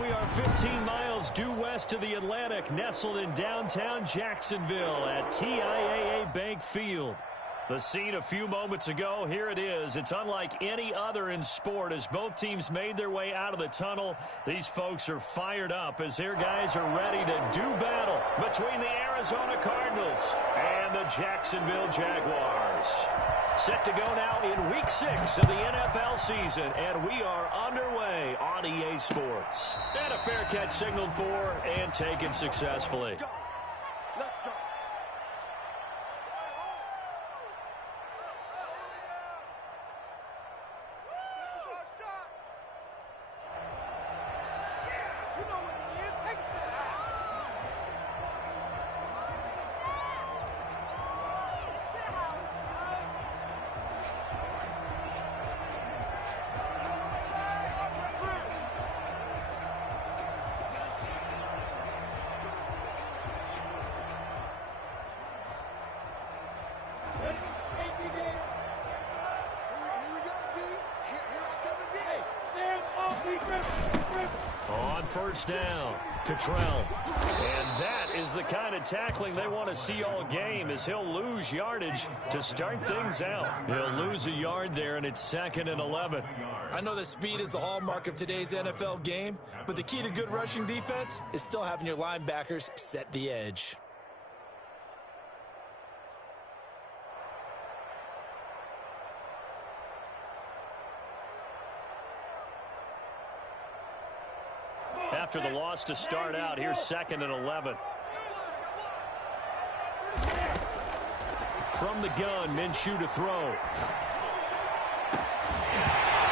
We are 15 miles due west of the Atlantic, nestled in downtown Jacksonville at TIAA Bank Field. The scene a few moments ago, here it is. It's unlike any other in sport as both teams made their way out of the tunnel. These folks are fired up as their guys are ready to do battle between the Arizona Cardinals and the Jacksonville Jaguars. Set to go now in Week 6 of the NFL season, and we are underway on EA Sports. And a fair catch signaled for and taken successfully. On first down, Cottrell. And that is the kind of tackling they want to see all game as he'll lose yardage to start things out. He'll lose a yard there, and it's 2nd and 11. I know that speed is the hallmark of today's NFL game, but the key to good rushing defense is still having your linebackers set the edge. After the loss to start out, here's 2nd and 11. From the gun, Minshew to throw.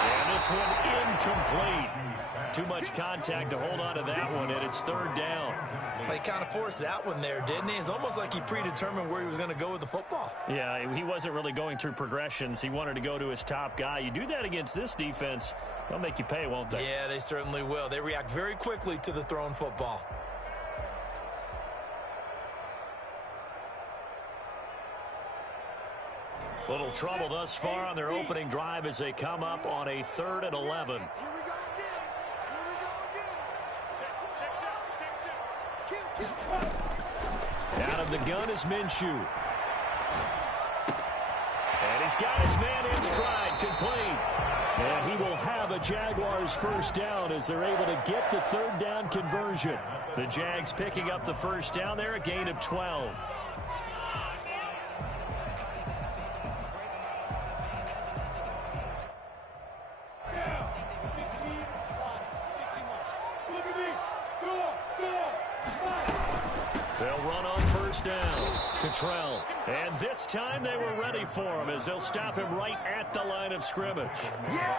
And this one incomplete. Too much contact to hold on to that one, and it's 3rd down. He kind of forced that one there, didn't he? It's almost like he predetermined where he was going to go with the football. Yeah, he wasn't really going through progressions. He wanted to go to his top guy. You do that against this defense, they'll make you pay, won't they? Yeah, they certainly will. They react very quickly to the thrown football. Little trouble thus far on their opening drive as they come up on a 3rd and 11. Out of the gun is Minshew. And he's got his man in stride, complete. And he will have a Jaguars first down as they're able to get the 3rd down conversion. The Jags picking up the first down there, a gain of 12. They'll run on first down. Cottrell. And this time they were ready for him as they'll stop him right at the line of scrimmage.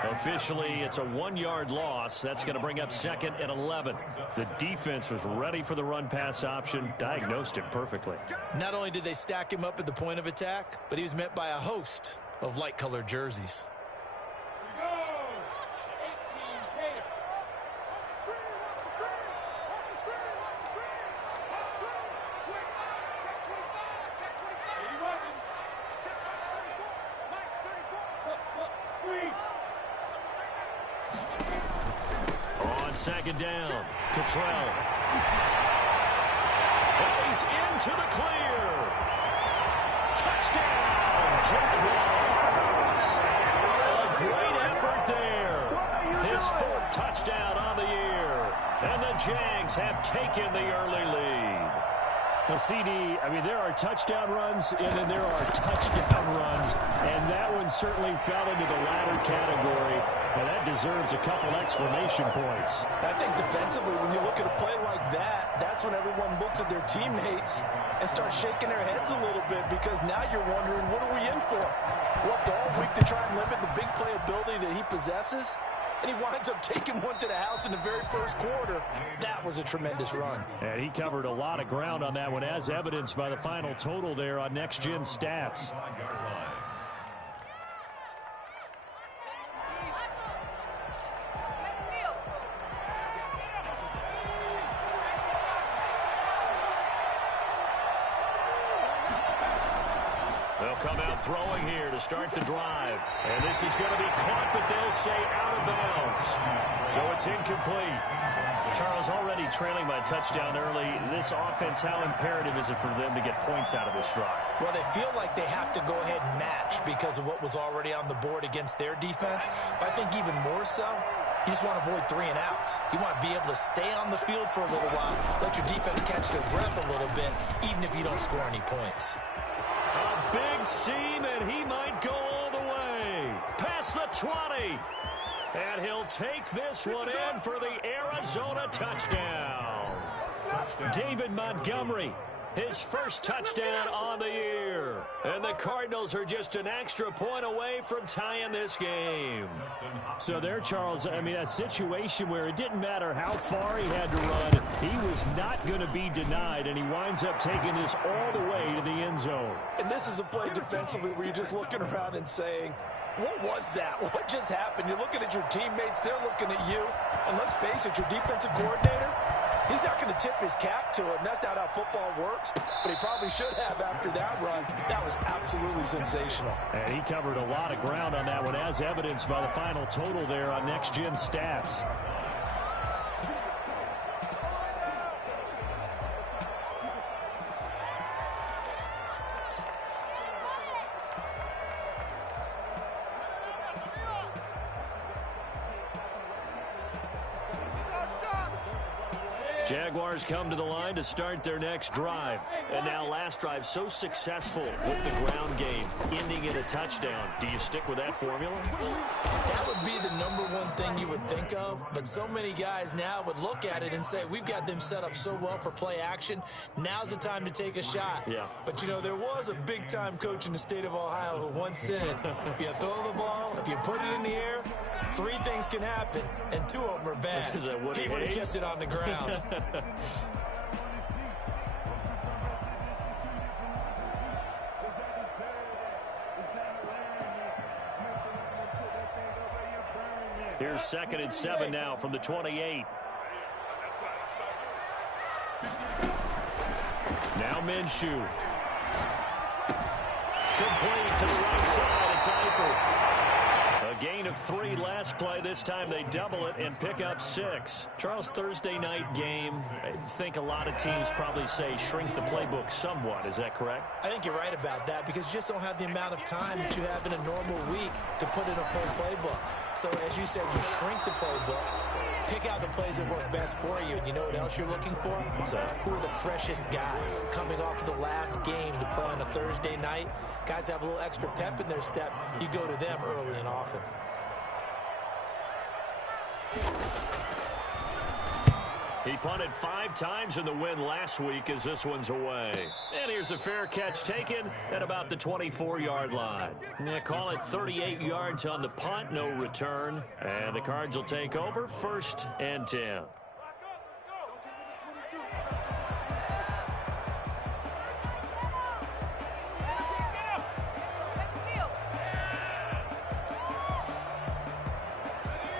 Officially, it's a 1-yard loss. That's going to bring up 2nd and 11. The defense was ready for the run-pass option, diagnosed it perfectly. Not only did they stack him up at the point of attack, but he was met by a host of light-colored jerseys. On 2nd down, Cottrell. Oh, he's into the clear. Touchdown, Jaguars. A great effort there. His 4th touchdown on the year. And the Jags have taken the early lead. Well, CD, I mean, there are touchdown runs, and then there are touchdown runs, and that one certainly fell into the latter category, and that deserves a couple exclamation points. I think defensively, when you look at a play like that, that's when everyone looks at their teammates and starts shaking their heads a little bit, because now you're wondering, what are we in for? Worked all week to try and limit the big play ability that he possesses, and he winds up taking one to the house in the very first quarter. That was a tremendous run. And he covered a lot of ground on that one, as evidenced by the final total there on Next Gen Stats. They'll come out throwing here to start the drive. And this is going to be caught, but they'll say out of bounds. So it's incomplete. Charles, already trailing by a touchdown early. This offense, how imperative is it for them to get points out of this drive? Well, they feel like they have to go ahead and match because of what was already on the board against their defense. But I think even more so, you just want to avoid 3 and outs. You want to be able to stay on the field for a little while, let your defense catch their breath a little bit, even if you don't score any points. A big seam, and he might go all the way. Past the 20. And he'll take this one in for the Arizona touchdown. David Montgomery, his first touchdown on the year. And the Cardinals are just an extra point away from tying this game. So there, Charles, I mean, a situation where it didn't matter how far he had to run. He was not going to be denied, and he winds up taking this all the way to the end zone. And this is a play defensively where you're just looking around and saying, what was that? What just happened? You're looking at your teammates. They're looking at you. And let's face it, your defensive coordinator, he's not going to tip his cap to him. That's not how football works. But he probably should have after that run. That was absolutely sensational. And he covered a lot of ground on that one, as evidenced by the final total there on Next Gen Stats. Jaguars come to the line to start their next drive. And now last drive so successful with the ground game, ending in a touchdown. Do you stick with that formula? That would be the #1 thing you would think of, but so many guys now would look at it and say, we've got them set up so well for play action. Now's the time to take a shot. Yeah. But, you know, there was a big-time coach in the state of Ohio who once said, if you throw the ball, if you put it in the air, 3 things can happen, and 2 of them are bad. Is that what he would have kept it on the ground. Here's 2nd and 7 now from the 28. Now Minshew. Complete to the right side. It's Eifert. A gain of 3 last play. This time they double it and pick up 6. Charles, Thursday night game. I think a lot of teams probably say shrink the playbook somewhat. Is that correct? I think you're right about that because you just don't have the amount of time that you have in a normal week to put in a full playbook. So as you said, you shrink the playbook, pick out the plays that work best for you. And you know what else you're looking for? What's that? Who are the freshest guys coming off the last game to play on a Thursday night? Guys have a little extra pep in their step. You go to them early and often. He punted 5 times in the win last week as this one's away. And here's a fair catch taken at about the 24-yard line. Yeah, call it 38 yards on the punt, no return. And the Cards will take over 1st and 10.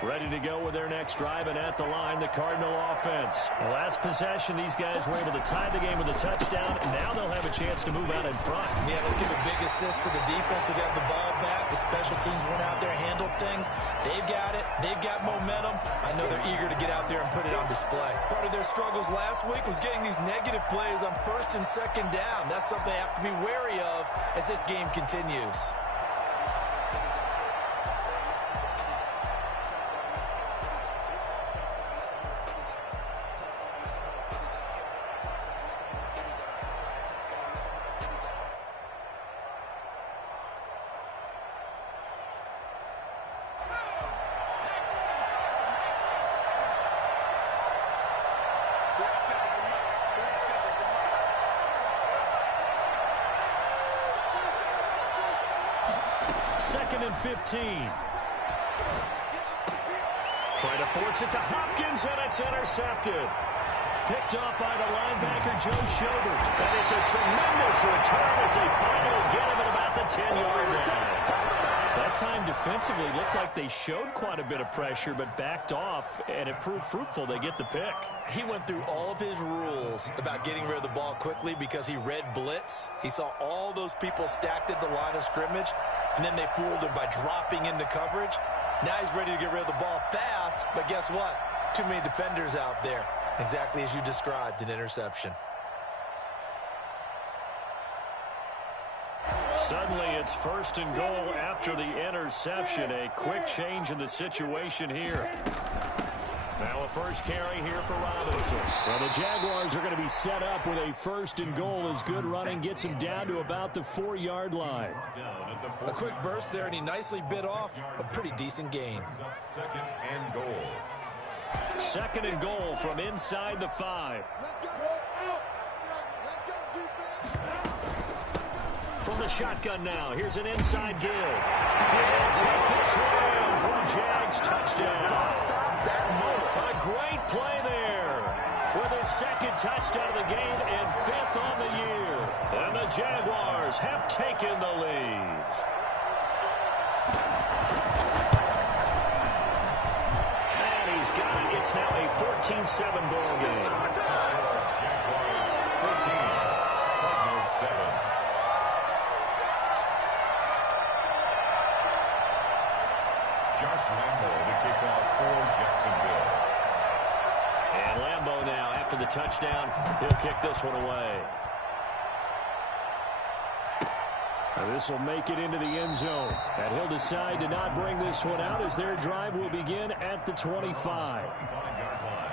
Ready to go with their next drive, and at the line, the Cardinal offense. The last possession, these guys were able to tie the game with a touchdown. Now they'll have a chance to move out in front. Yeah, let's give a big assist to the defense who got the ball back. The special teams went out there and handled things. They've got it. They've got momentum. I know they're eager to get out there and put it on display. Part of their struggles last week was getting these negative plays on 1st and 2nd down. That's something they have to be wary of as this game continues. Second and 15. Trying to force it to Hopkins, and it's intercepted. Picked up by the linebacker, Joe Schobert. And it's a tremendous return as they finally get him at about the 10-yard line. That time defensively looked like they showed quite a bit of pressure, but backed off, and it proved fruitful. They get the pick. He went through all of his rules about getting rid of the ball quickly because he read blitz. He saw all those people stacked at the line of scrimmage, and then they fooled him by dropping into coverage. Now he's ready to get rid of the ball fast, but guess what? Too many defenders out there. Exactly as you described, an interception. Suddenly, it's 1st and goal after the interception. A quick change in the situation here. Now a first carry here for Robinson. Well, the Jaguars are going to be set up with a 1st and goal as good running gets him down to about the 4-yard line. A quick burst there, and he nicely bit off a pretty decent gain. 2nd and goal. 2nd and goal from inside the 5. From the shotgun now, here's an inside give. And take this one for a Jags touchdown. A great play there with his 2nd touchdown of the game and 5th on the year. And the Jaguars have taken the lead. And he's got it. It's now a 14-7 ball game. Jaguars 14, Cardinals 7. Josh Lambo to kick off for Jacksonville. And Lambo now, after the touchdown, he'll kick this one away. This will make it into the end zone. And he'll decide to not bring this one out as their drive will begin at the 25. 25-yard line.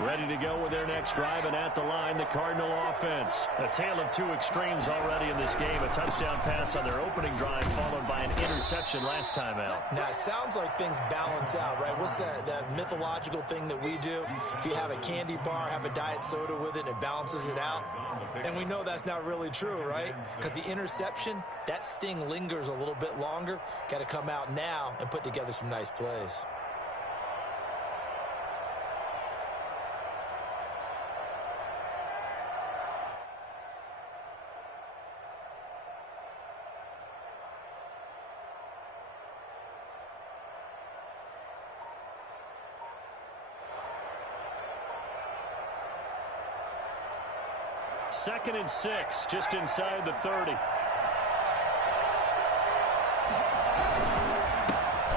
Ready to go with their next drive, and at the line, the Cardinal offense. A tale of 2 extremes already in this game. A touchdown pass on their opening drive, followed by an interception last time out. Now, it sounds like things balance out, right? What's that mythological thing that we do? If you have a candy bar, have a diet soda with it, it balances it out. And we know that's not really true, right? Because the interception, that sting lingers a little bit longer. Got to come out now and put together some nice plays. Second and 6, just inside the 30.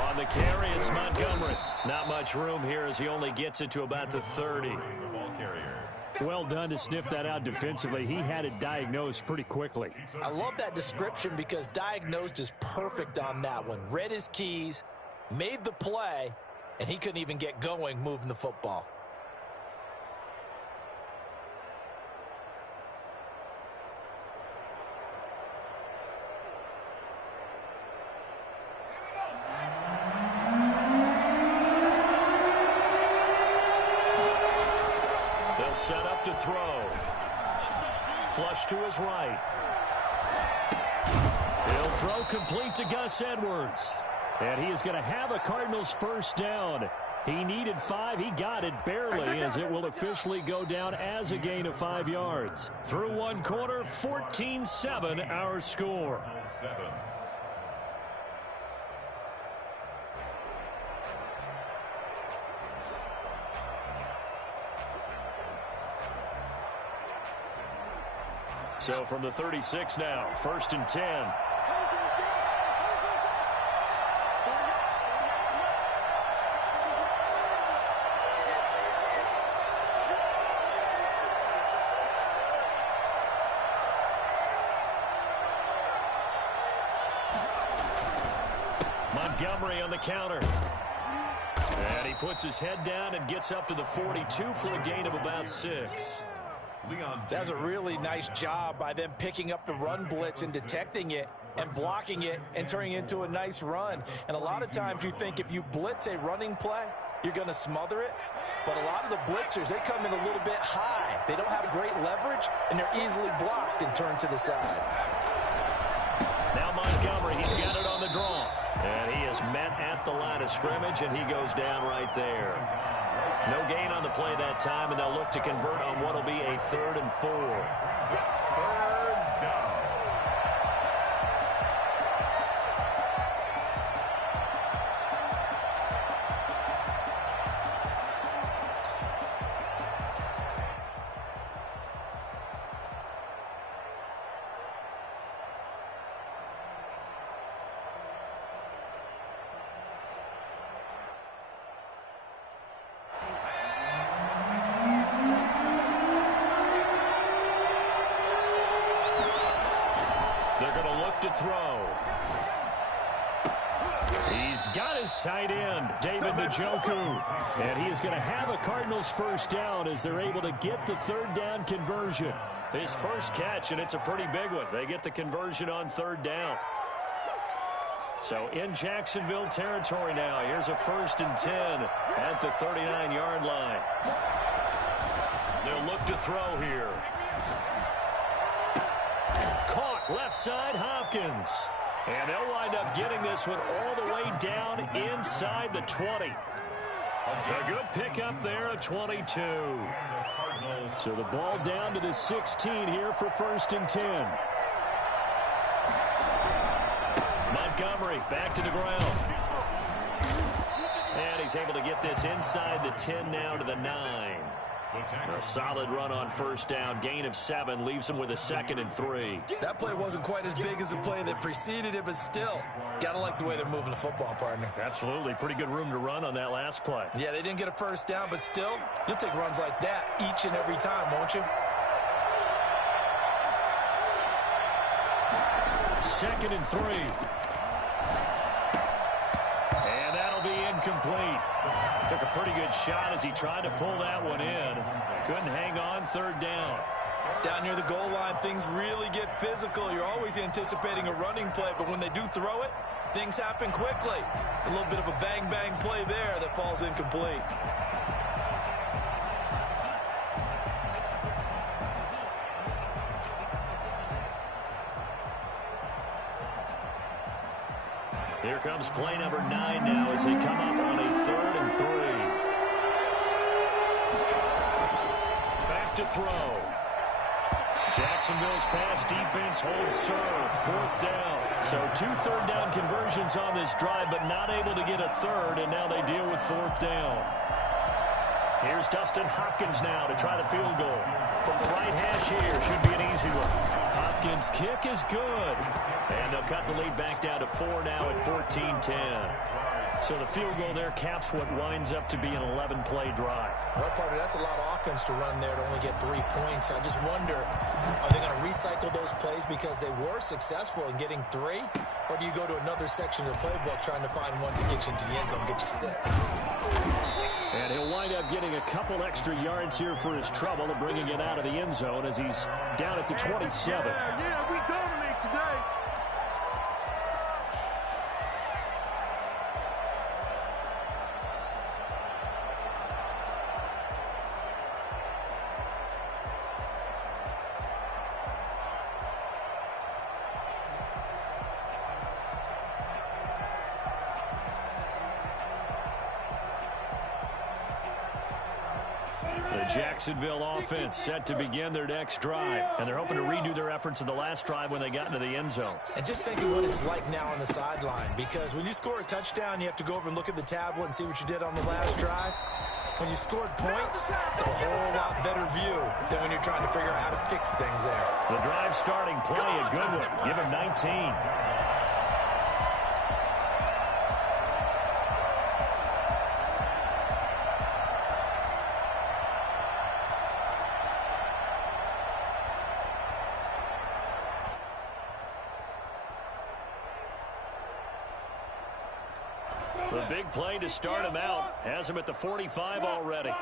On the carry, it's Montgomery. Not much room here as he only gets it to about the 30. Well done to sniff that out defensively. He had it diagnosed pretty quickly. I love that description because diagnosed is perfect on that one. Read his keys, made the play, and he couldn't even get going moving the football. Set up to throw. Flush to his right. He'll throw complete to Gus Edwards. And he is going to have a Cardinals first down. He needed 5. He got it barely as it will officially go down as a gain of 5 yards. Through one quarter, 14-7 our score. 7. So from the 36 now, 1st and 10. Montgomery on the counter. And he puts his head down and gets up to the 42 for a gain of about 6. That's a really nice job by them picking up the run blitz and detecting it and blocking it and turning it into a nice run. And a lot of times you think if you blitz a running play, you're going to smother it. But a lot of the blitzers, they come in a little bit high. They don't have great leverage, and they're easily blocked and turned to the side. Now Montgomery, he's got it on the draw. And he is met at the line of scrimmage, and he goes down right there. No gain on the play that time, and they'll look to convert on what will be a 3rd and 4. Third down. They're going to look to throw. He's got his tight end, David Njoku. And he is going to have a Cardinals first down as they're able to get the 3rd down conversion. His first catch, and it's a pretty big one. They get the conversion on 3rd down. So in Jacksonville territory now. Here's a 1st and 10 at the 39-yard line. They'll look to throw here. Caught left side, Hopkins. And they'll wind up getting this one all the way down inside the 20. A good pickup there at 22. So the ball down to the 16 here for 1st and 10. Montgomery back to the ground. And he's able to get this inside the 10 now to the 9. A solid run on 1st down. Gain of 7 leaves him with a 2nd and 3. That play wasn't quite as big as the play that preceded it, but still, got to like the way they're moving the football, partner. Absolutely. Pretty good room to run on that last play. Yeah, they didn't get a 1st down, but still, you'll take runs like that each and every time, won't you? 2nd and 3. And that'll be incomplete. Took a pretty good shot as he tried to pull that one in. Couldn't hang on 3rd down. Down near the goal line, things really get physical. You're always anticipating a running play, but when they do throw it, things happen quickly. A little bit of a bang-bang play there that falls incomplete. Here comes play number 9 now as they come up on a 3rd and 3. Back to throw. Jacksonville's pass defense holds serve. 4th down. So 2 3rd down conversions on this drive, but not able to get a 3rd, and now they deal with 4th down. Here's Dustin Hopkins now to try the field goal. From the right hash here, should be an easy one. Hopkins' kick is good. And they'll cut the lead back down to 4 now at 14-10. So the field goal there caps what winds up to be an 11-play drive. Well, partner, that's a lot of offense to run there to only get 3 points. I just wonder, are they going to recycle those plays because they were successful in getting 3? Or do you go to another section of the playbook trying to find one to get you into the end zone and get you 6? And he'll wind up getting a couple extra yards here for his trouble and bringing it out of the end zone as he's down at the 27. Yeah, we dominate today. The Jacksonville offense set to begin their next drive, and they're hoping to redo their efforts in the last drive when they got into the end zone. And just think of what it's like now on the sideline, because when you score a touchdown, you have to go over and look at the tablet and see what you did on the last drive. When you scored points, it's a whole lot better view than when you're trying to figure out how to fix things there. The drive starting play, a good one. Give him 19. The big play to start him out has him at the 45 already.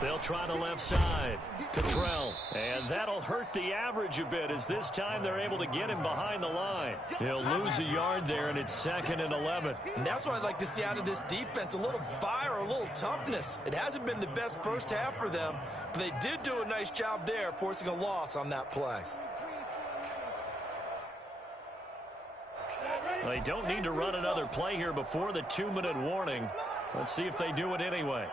They'll try the left side. Cottrell. And that'll hurt the average a bit as this time they're able to get him behind the line. He'll lose a yard there, and it's 2nd and 11. And that's what I'd like to see out of this defense, a little fire, a little toughness. It hasn't been the best first half for them, but they did do a nice job there forcing a loss on that play. They don't need to run another play here before the 2-minute warning. Let's see if they do it anyway.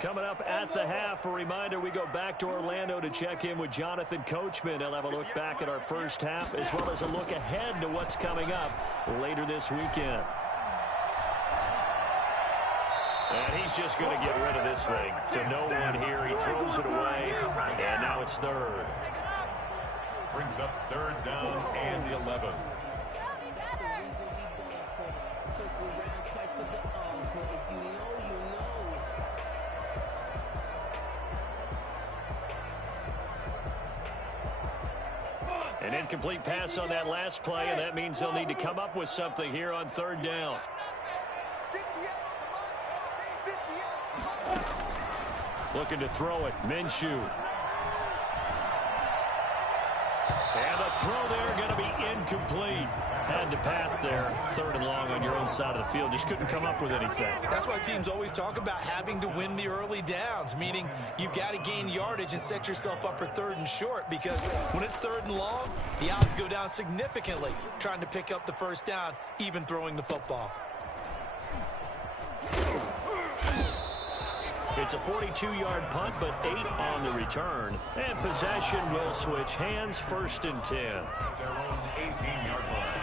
Coming up at the half, a reminder, we go back to Orlando to check in with Jonathan Coachman. He'll have a look back at our first half as well as a look ahead to what's coming up later this weekend. And he's just going to get rid of this thing to no one here. He throws it away, and now it's third. Brings up third down and 11. An incomplete pass on that last play, and that means they'll need to come up with something here on third down. Looking to throw it, Minshew. And the throw there going to be incomplete. Had to pass there, third and long on your own side of the field. Just couldn't come up with anything. That's why teams always talk about having to win the early downs, meaning you've got to gain yardage and set yourself up for third and short, because when it's third and long, the odds go down significantly trying to pick up the first down, even throwing the football. It's a 42-yard punt, but 8 on the return. And possession will switch hands, first and 10. Their own 18-yard line.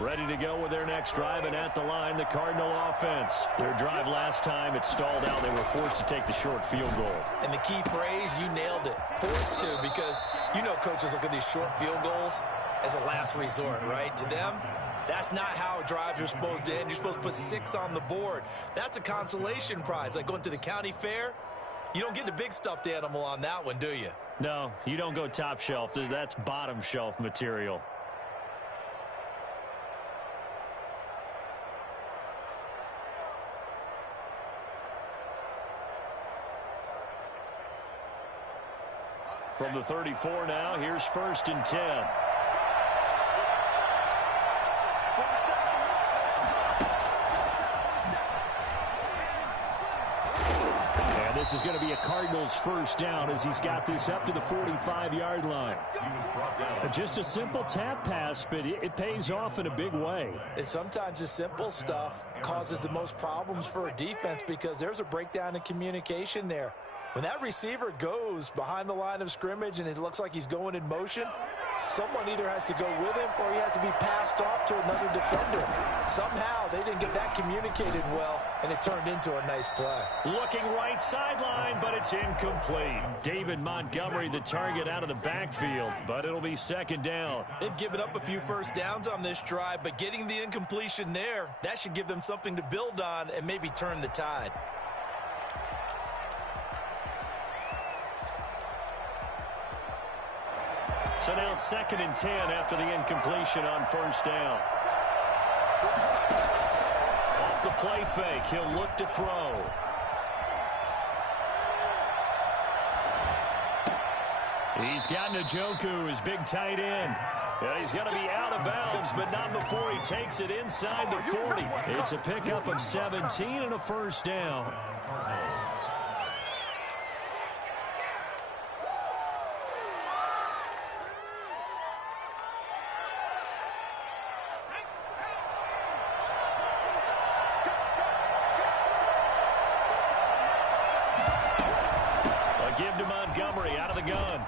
Ready to go with their next drive, and at the line, the Cardinal offense. Their drive last time, it stalled out. They were forced to take the short field goal. And the key phrase, you nailed it, forced to, because you know coaches look at these short field goals as a last resort, right? To them, that's not how drives are supposed to end. You're supposed to put 6 on the board. That's a consolation prize. Like going to the county fair, you don't get the big stuffed animal on that one, do you? No, you don't go top shelf. That's bottom shelf material. From the 34 now, here's first and 10. And this is going to be a Cardinals first down as he's got this up to the 45-yard line. Just a simple tap pass, but it pays off in a big way. And sometimes the simple stuff causes the most problems for a defense because there's a breakdown in communication there. When that receiver goes behind the line of scrimmage and it looks like he's going in motion, someone either has to go with him or he has to be passed off to another defender. Somehow they didn't get that communicated well, and it turned into a nice play. Looking right sideline, but it's incomplete. David Montgomery, the target out of the backfield, but it'll be second down. They've given up a few first downs on this drive, but getting the incompletion there, that should give them something to build on and maybe turn the tide. So now second and 10 after the incompletion on first down. Off the play fake, he'll look to throw. He's got Njoku, his big tight end. Yeah, he's going to be out of bounds, but not before he takes it inside the 40. It's a pickup of 17 and a first down. Give to Montgomery out of the gun.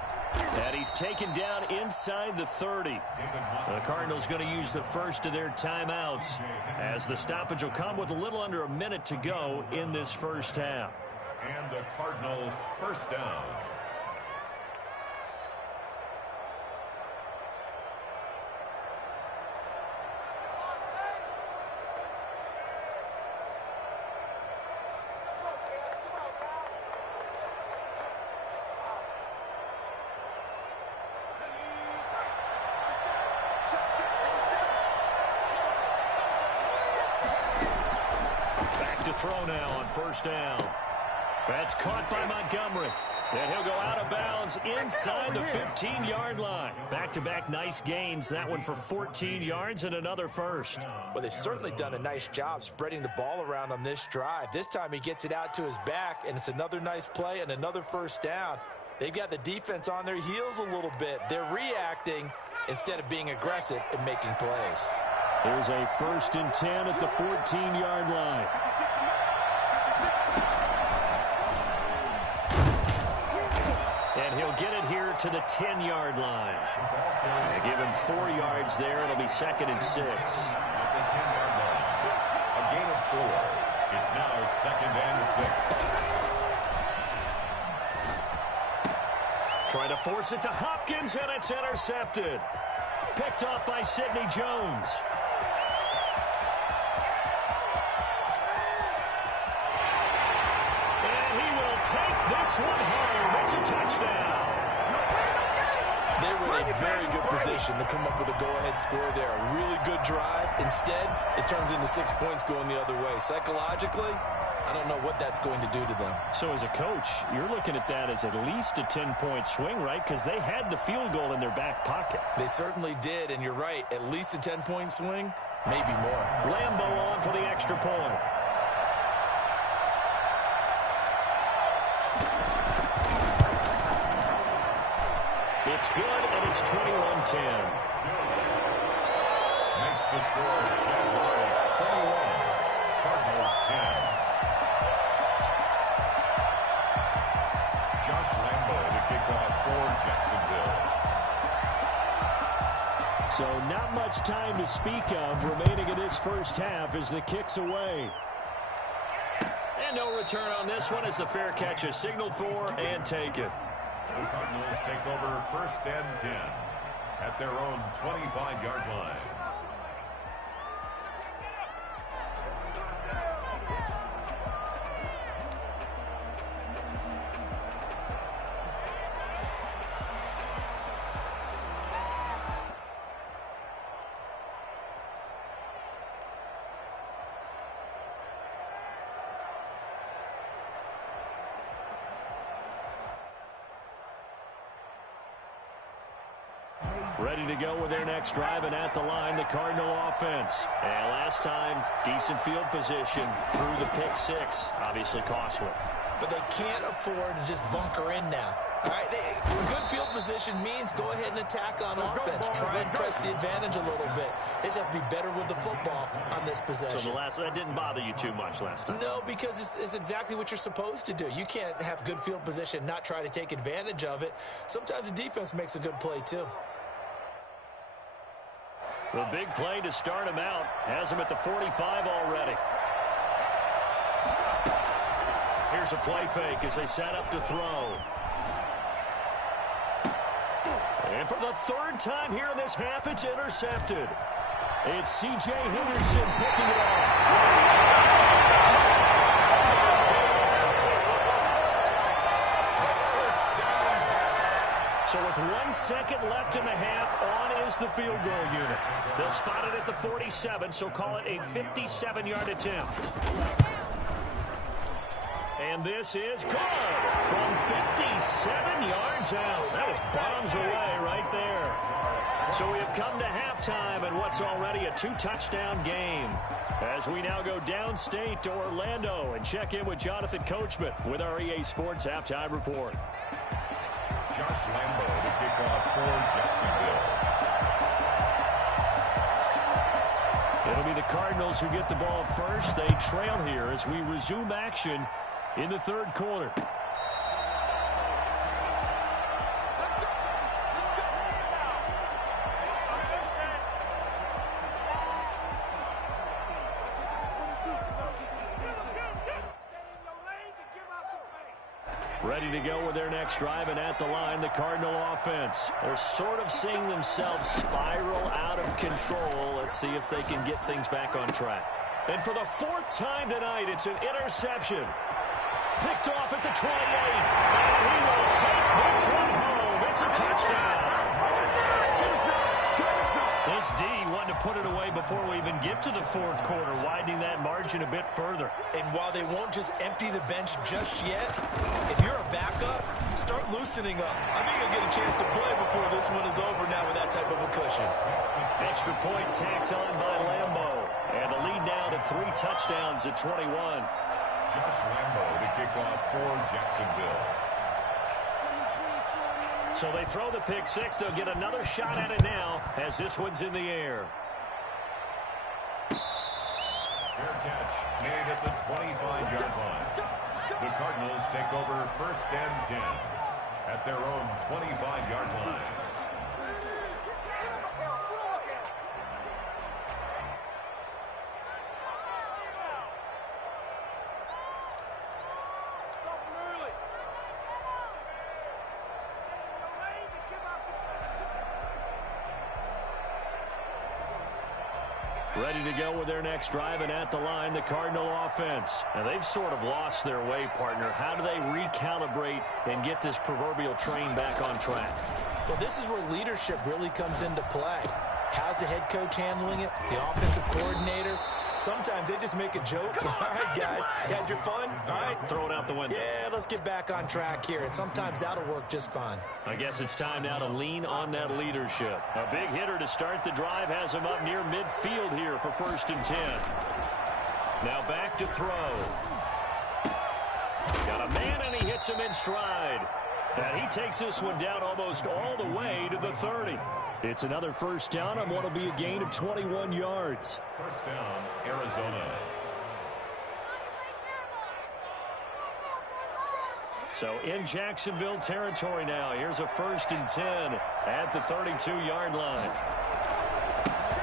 And he's taken down inside the 30. The Cardinals going to use the first of their timeouts, as the stoppage will come with a little under a minute to go in this first half. And the Cardinal first down. Throw now on first down. That's caught by Montgomery. And he'll go out of bounds inside the 15-yard line. Back-to-back nice gains. That one for 14 yards and another first. Well, they've certainly done a nice job spreading the ball around on this drive. This time he gets it out to his back, and it's another nice play and another first down. They've got the defense on their heels a little bit. They're reacting instead of being aggressive and making plays. Here's a 1st and 10 at the 14-yard line. And he'll get it here to the 10-yard line. They give him 4 yards there. It'll be 2nd and 6. At the 10-yard line. A gain of 4. It's now 2nd and 6. Trying to force it to Hopkins, and it's intercepted. Picked off by Sidney Jones. Take this one home. It's a touchdown. They were in a very good position to come up with a go-ahead score there. A really good drive. Instead, it turns into 6 points going the other way. Psychologically, I don't know what that's going to do to them. So as a coach, you're looking at that as at least a 10-point swing, right? Because they had the field goal in their back pocket. They certainly did, and you're right. At least a 10-point swing, maybe more. Lambo on for the extra point. It's good, and it's 21-10. Makes the score Jaguars 21, Cardinals 10. Josh Lambo to kick off for Jacksonville. So not much time to speak of remaining in this first half as the kick's away. And no return on this one as the fair catch is signaled for and taken. The Cardinals take over 1st and 10 at their own 25-yard line. Ready to go with their next drive, and at the line, the Cardinal offense. And last time, decent field position through the pick 6. Obviously costly. But they can't afford to just bunker in now. All right, good field position means go ahead and attack on offense. Try and press the advantage a little bit. They just have to be better with the football on this possession. So that didn't bother you too much last time? No, because it's exactly what you're supposed to do. You can't have good field position, not try to take advantage of it. Sometimes the defense makes a good play, too. The big play to start him out has him at the 45 already. Here's a play fake as they set up to throw. And for the 3rd time here in this half, it's intercepted. It's C.J. Henderson picking it off. So with 1 second left in the half, on is the field goal unit. They'll spot it at the 47, so call it a 57-yard attempt. And this is good from 57 yards out. That was bombs away right there. So we have come to halftime in what's already a 2-touchdown game. As we now go downstate to Orlando and check in with Jonathan Coachman with our EA Sports Halftime Report. Josh Lambo to kick off for Jacksonville. It'll be the Cardinals who get the ball first. They trail here as we resume action in the 3rd quarter. Ready to go with their next drive, and at the line, the Cardinal offense. They're sort of seeing themselves spiral out of control. Let's see if they can get things back on track. And for the fourth time tonight, it's an interception. Picked off at the 28. And he will take this one home. It's a touchdown. This D wanted to put it away before we even get to the fourth quarter, widening that margin a bit further. And while they won't just empty the bench just yet, if you're a backup, start loosening up. I think you'll get a chance to play before this one is over now with that type of a cushion. Extra point tacked on by Lambo. And the lead now to 3 touchdowns at 21. Josh Lambo to kick off for Jacksonville. So they throw the pick six. They'll get another shot at it now as this one's in the air. Fair catch made at the 25-yard line. The Cardinals take over 1st and 10 at their own 25-yard line. Ready to go with their next drive, and at the line, the Cardinal offense. And they've sort of lost their way, partner. How do they recalibrate and get this proverbial train back on track? Well, this is where leadership really comes into play. How's the head coach handling it? The offensive coordinator? Sometimes they just make a joke. All right, guys, you had your fun? All right. Throw it out the window. Yeah, let's get back on track here. And sometimes that'll work just fine. I guess it's time now to lean on that leadership. A big hitter to start the drive has him up near midfield here for 1st and 10. Now back to throw. Got a man, and he hits him in stride. And he takes this one down almost all the way to the 30. It's another first down on what will be a gain of 21 yards. First down, Arizona. So in Jacksonville territory now. Here's a 1st and 10 at the 32-yard line.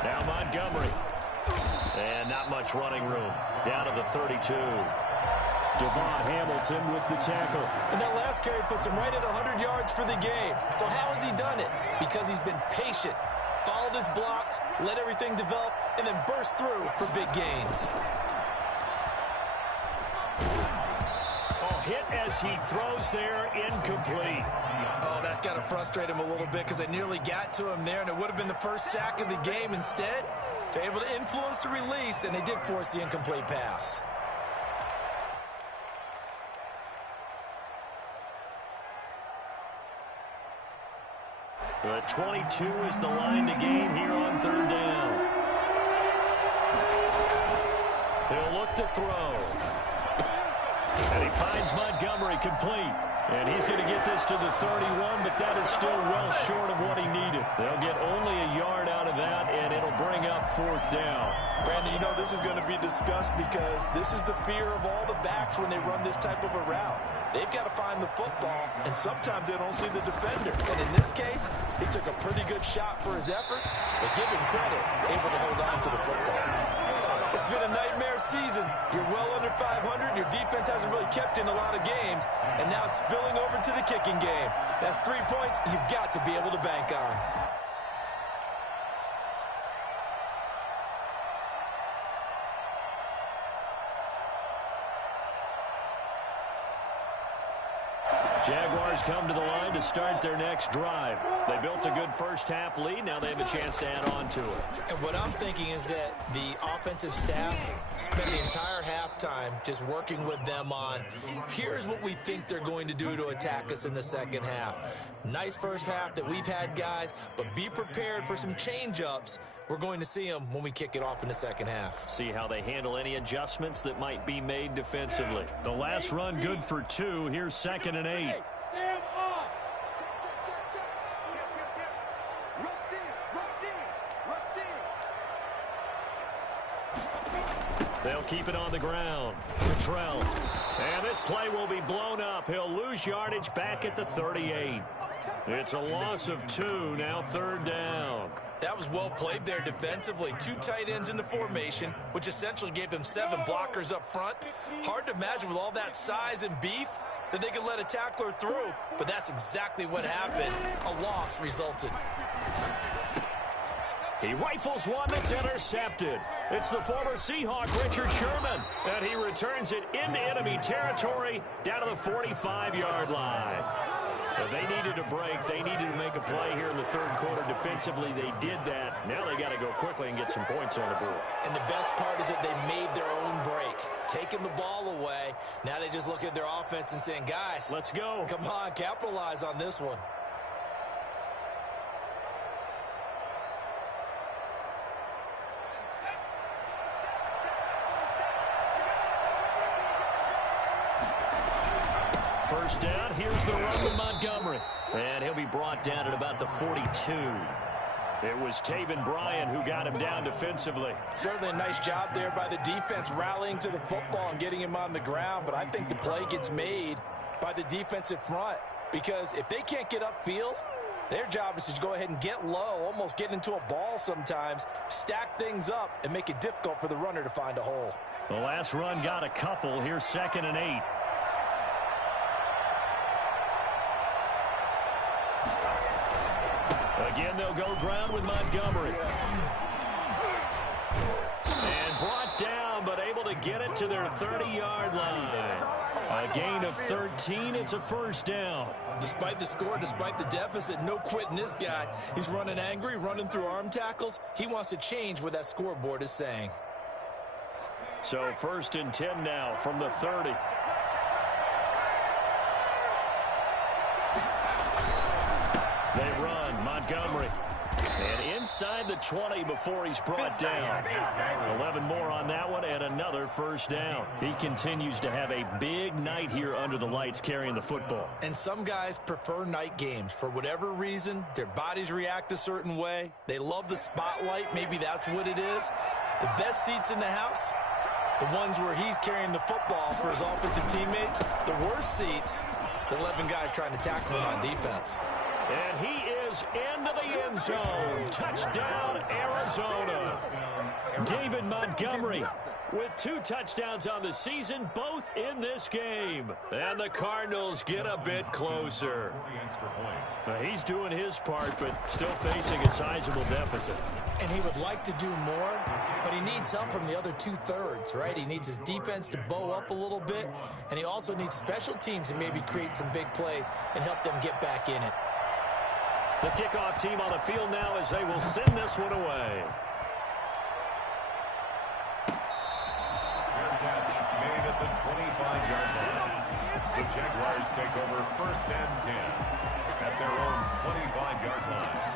Now Montgomery. And not much running room. Down to the 32. Devon Hamilton with the tackle. And that last carry puts him right at 100 yards for the game. So how has he done it? Because he's been patient, followed his blocks, let everything develop, and then burst through for big gains. Oh, hit as he throws there, incomplete. Oh, that's got to frustrate him a little bit because they nearly got to him there, and it would have been the first sack of the game. Instead, they're able to influence the release, and they did force the incomplete pass. The 22 is the line to gain here on 3rd down. He'll look to throw. And he finds Montgomery complete. And he's going to get this to the 31, but that is still well short of what he needed. They'll get only a yard out of that, and it'll bring up 4th down. Brandon, you know this is going to be discussed because this is the fear of all the backs when they run this type of a route. They've got to find the football, and sometimes they don't see the defender. And in this case, he took a pretty good shot for his efforts, but give him credit, able to hold on to the football. It's been a nightmare season. You're well under 500. Your defense hasn't really kept in a lot of games, and now it's spilling over to the kicking game. That's 3 points you've got to be able to bank on. Jaguars come to the line to start their next drive. They built a good first-half lead. Now they have a chance to add on to it. And what I'm thinking is that the offensive staff spent the entire halftime just working with them on, here's what we think they're going to do to attack us in the second half. Nice first half that we've had, guys, but be prepared for some change-ups. We're going to see them when we kick it off in the second half. See how they handle any adjustments that might be made defensively. The last run good for 2. Here's 2nd and 8. Stand up. Check. Rush in. They'll keep it on the ground. Cottrell. And this play will be blown up. He'll lose yardage back at the 38. It's a loss of 2. Now 3rd down. That was well played there defensively. 2 tight ends in the formation, which essentially gave them 7 blockers up front. Hard to imagine with all that size and beef, that they could let a tackler through, but that's exactly what happened. A loss resulted. He rifles one that's intercepted. It's the former Seahawk, Richard Sherman, and he returns it into enemy territory down to the 45-yard line. But they needed a break. They needed to make a play here in the third quarter. Defensively, they did that. Now they got to go quickly and get some points on the board. And the best part is that they made their own break, taking the ball away. Now they just look at their offense and saying, guys, let's go. Come on, capitalize on this one. First down, here's the run with Montgomery. And he'll be brought down at about the 42. It was Taven Bryan who got him down defensively. Certainly a nice job there by the defense rallying to the football and getting him on the ground. But I think the play gets made by the defensive front. Because if they can't get upfield, their job is to go ahead and get low, almost get into a ball sometimes, stack things up, and make it difficult for the runner to find a hole. The last run got a couple. Here's 2nd and 8. Again, they'll go ground with Montgomery. And brought down, but able to get it to their 30-yard line. A gain of 13. It's a first down. Despite the score, despite the deficit, no quitting this guy. He's running angry, running through arm tackles. He wants to change what that scoreboard is saying. So 1st and 10 now from the 30. They run, Montgomery. And inside the 20 before he's brought down. 11 more on that one and another first down. He continues to have a big night here under the lights carrying the football. And some guys prefer night games. For whatever reason, their bodies react a certain way. They love the spotlight. Maybe that's what it is. The best seats in the house, the ones where he's carrying the football for his offensive teammates. The worst seats, the 11 guys trying to tackle him on defense. And he is into the end zone. Touchdown, Arizona. David Montgomery with 2 touchdowns on the season, both in this game. And the Cardinals get a bit closer. He's doing his part, but still facing a sizable deficit. And he would like to do more, but he needs help from the other 2/3, right? He needs his defense to bow up a little bit, and he also needs special teams to maybe create some big plays and help them get back in it. The kickoff team on the field now as they will send this one away. Fair catch made at the 25-yard line. The Jaguars take over 1st and 10 at their own 25-yard line.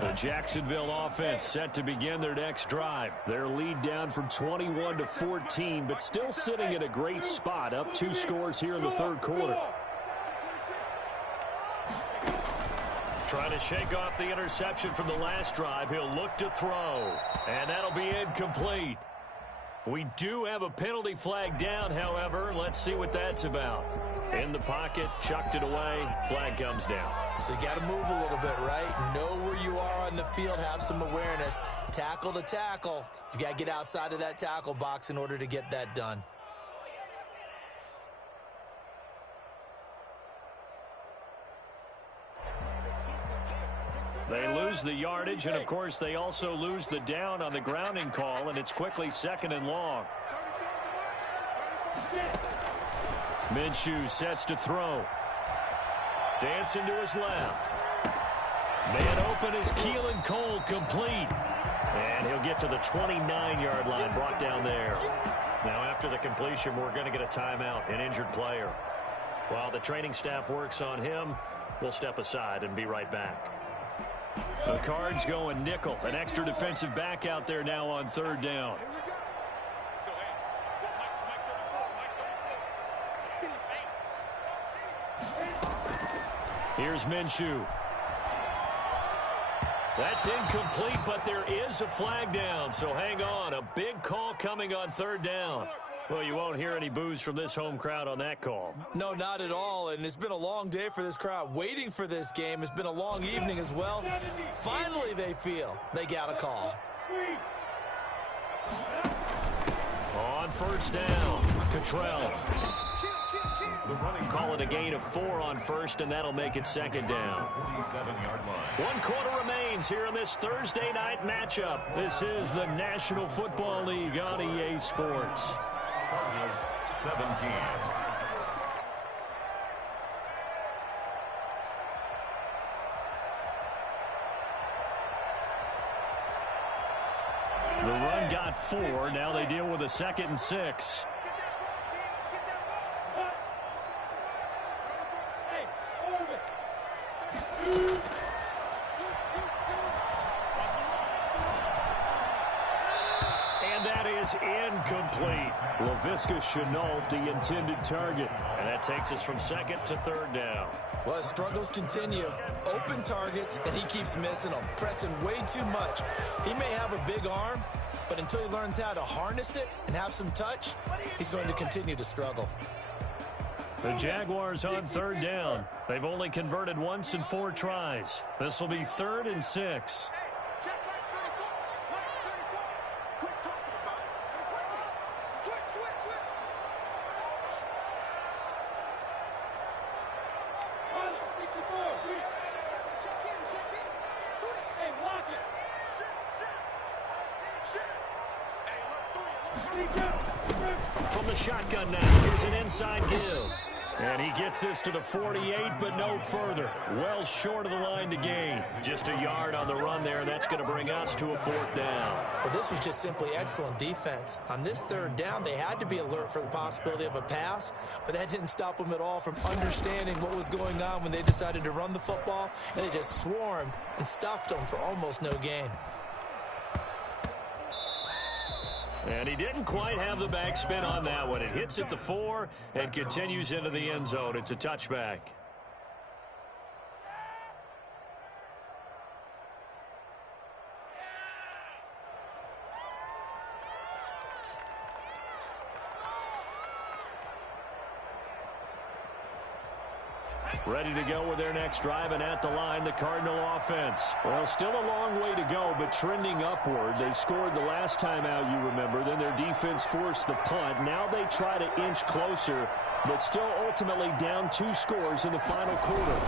The Jacksonville offense set to begin their next drive. Their lead down from 21 to 14, but still sitting at a great spot, up 2 scores here in the third quarter. Trying to shake off the interception from the last drive. He'll look to throw, and that'll be incomplete. We do have a penalty flag down, however. Let's see what that's about. In the pocket, chucked it away, flag comes down. So you got to move a little bit, right? Know where you are on the field, have some awareness. Tackle to tackle. You got to get outside of that tackle box in order to get that done. They lose the yardage, and of course they also lose the down on the grounding call, and it's quickly 2nd and long. Minshew sets to throw. Dancing to his left. Man open is Keelan Cole, complete. And he'll get to the 29-yard line, brought down there. Now after the completion, we're going to get a timeout, an injured player. While the training staff works on him, we'll step aside and be right back. The Cards going nickel, an extra defensive back out there now on 3rd down. Here's Minshew. That's incomplete, but there is a flag down, so hang on. A big call coming on 3rd down. Well, you won't hear any boos from this home crowd on that call. No, not at all, and it's been a long day for this crowd waiting for this game. It's been a long evening as well. Finally, they feel they got a call. On first down, Cottrell. Call it a gain of 4 on first, and that'll make it second down. 47-yard line. 1 quarter remains here in this Thursday night matchup. This is the National Football League on EA Sports. Cardinals 17. The run got 4. Now they deal with a 2nd and 6. And that is incomplete. Laviska Chenault, the intended target. And that takes us from 2nd to 3rd down. Well, his struggles continue. Open targets, and he keeps missing them, pressing way too much. He may have a big arm, but until he learns how to harness it and have some touch, he's going to continue to struggle. The Jaguars on 3rd down. They've only converted once in 4 tries. This will be 3rd and 6. From the shotgun now, here's an inside give. And he gets this to the 48, but no further. Well short of the line to gain. Just a yard on the run there, and that's going to bring us to a 4th down. Well, this was just simply excellent defense. On this 3rd down, they had to be alert for the possibility of a pass, but that didn't stop them at all from understanding what was going on when they decided to run the football, and they just swarmed and stuffed them for almost no gain. And he didn't quite have the backspin on that one. It hits at the 4 and continues into the end zone. It's a touchback. Ready to go with their next drive, and at the line, the Cardinal offense. Well, still a long way to go, but trending upward. They scored the last time out, you remember. Then their defense forced the punt. Now they try to inch closer, but still ultimately down 2 scores in the final quarter.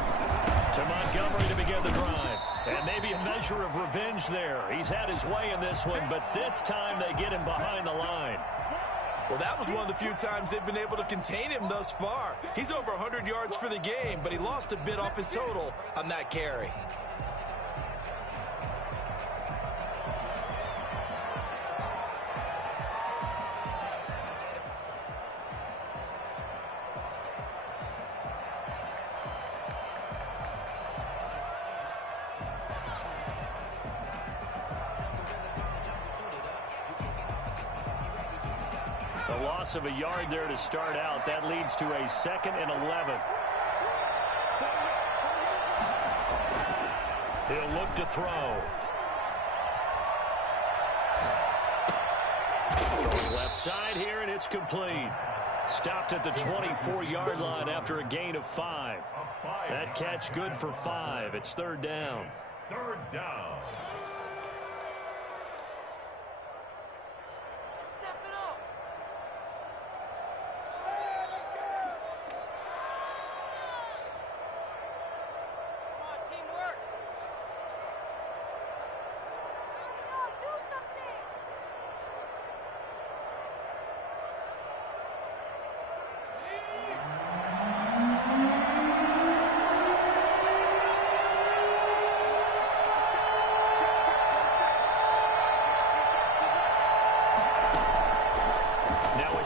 To Montgomery to begin the drive. And maybe a measure of revenge there. He's had his way in this one, but this time they get him behind the line. Well, that was one of the few times they've been able to contain him thus far. He's over 100 yards for the game, but he lost a bit off his total on that carry. A loss of a yard there to start out. That leads to a 2nd and 11. He'll look to throw. Throwing left side here, and it's complete. Stopped at the 24-yard line after a gain of 5. That catch good for 5. It's 3rd down. 3rd down.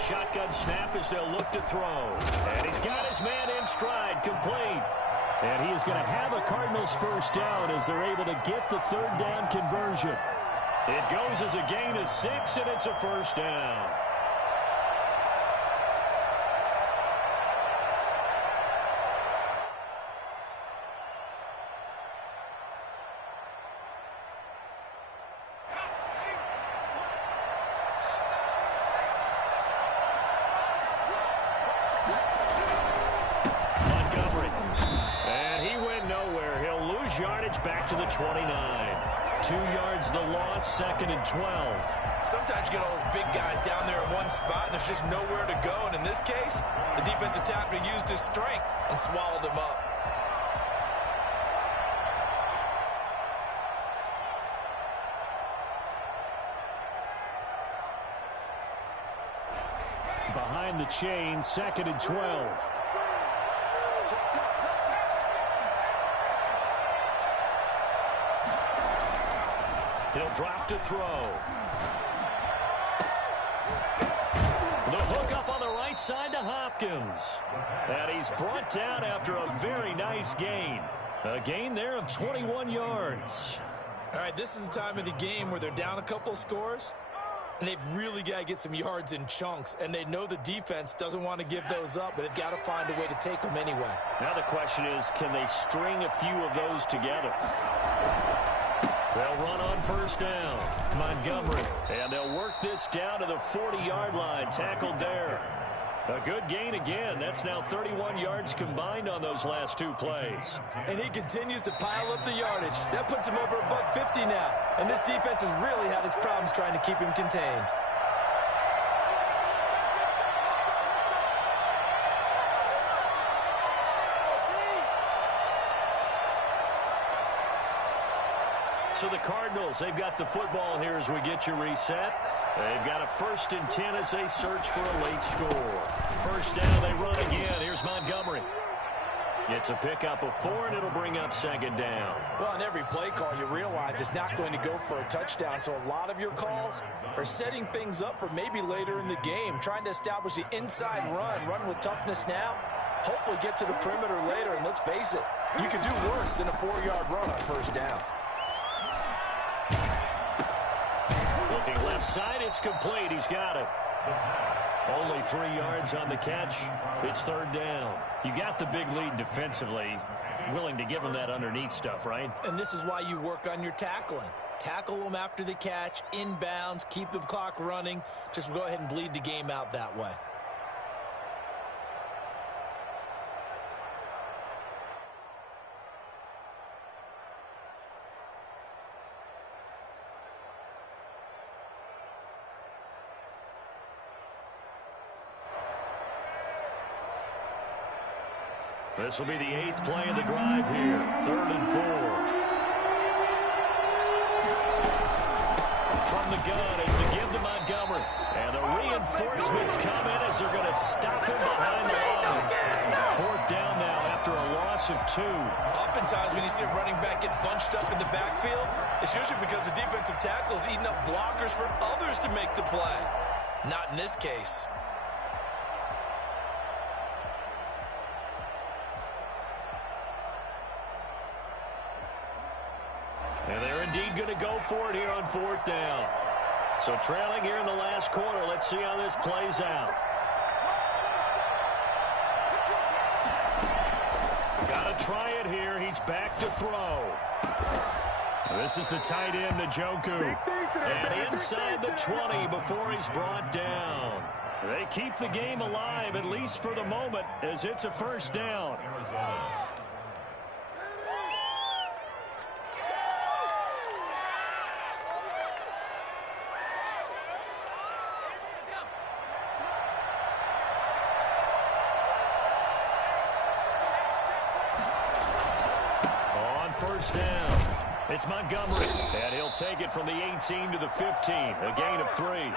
Shotgun snap as they'll look to throw. And he's got his man in stride, complete. And he is going to have a Cardinals 1st down as they're able to get the 3rd down conversion. It goes as a gain of 6, and it's a 1st down. gains yardage back to the 29. 2 yards the loss, 2nd and 12. Sometimes you get all those big guys down there in one spot, and there's just nowhere to go. And in this case, the defensive tackle used his strength and swallowed him up. Behind the chain, 2nd and 12. He'll drop to throw. The hook up on the right side to Hopkins. And he's brought down after a very nice gain. A gain there of 21 yards. All right, this is the time of the game where they're down a couple of scores, and they've really got to get some yards in chunks, and they know the defense doesn't want to give those up, but they've got to find a way to take them anyway. Now the question is, can they string a few of those together? They'll run on first down. Montgomery. And they'll work this down to the 40-yard line. Tackled there. A good gain again. That's now 31 yards combined on those last 2 plays. And he continues to pile up the yardage. That puts him over $150 now. And this defense has really had its problems trying to keep him contained. So the Cardinals, they've got the football here as we get you reset. They've got a 1st and 10 as they search for a late score. First down, they run again. Here's Montgomery. It's a pickup of 4, and it'll bring up 2nd down. Well, on every play call, you realize it's not going to go for a touchdown. So a lot of your calls are setting things up for maybe later in the game, trying to establish the inside run with toughness now, hopefully get to the perimeter later. And let's face it, you can do worse than a 4-yard run on first down. Looking left side, it's complete. He's got it. Only 3 yards on the catch. It's 3rd down. You got the big lead defensively. Willing to give him that underneath stuff, right? And this is why you work on your tackling. Tackle them after the catch, inbounds, keep the clock running. Just go ahead and bleed the game out that way. This will be the 8th play of the drive here. 3rd and 4. From the gun, it's a give to Montgomery. And the reinforcements come in as they're going to stop him behind the line. 4th down now after a loss of 2. Oftentimes when you see a running back get bunched up in the backfield, it's usually because the defensive tackle is eating up blockers for others to make the play. Not in this case. And they're indeed going to go for it here on 4th down. So trailing here in the last quarter. Let's see how this plays out. Got to try it here. He's back to throw. This is the tight end, Njoku. And inside the 20 before he's brought down. They keep the game alive, at least for the moment, as it's a 1st down. First down. It's Montgomery, and he'll take it from the 18 to the 15, a gain of 3.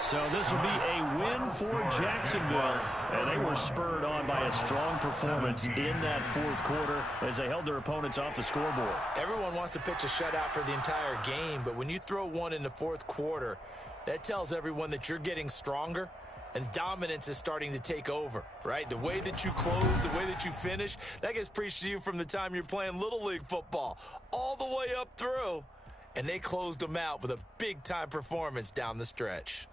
So this will be a win for Jacksonville, and they were spurred on by a strong performance in that 4th quarter as they held their opponents off the scoreboard. Everyone wants to pitch a shutout for the entire game, but when you throw one in the 4th quarter, that tells everyone that you're getting stronger and dominance is starting to take over, right? The way that you close, the way that you finish, that gets preached to you from the time you're playing Little League football all the way up through. And they closed them out with a big-time performance down the stretch.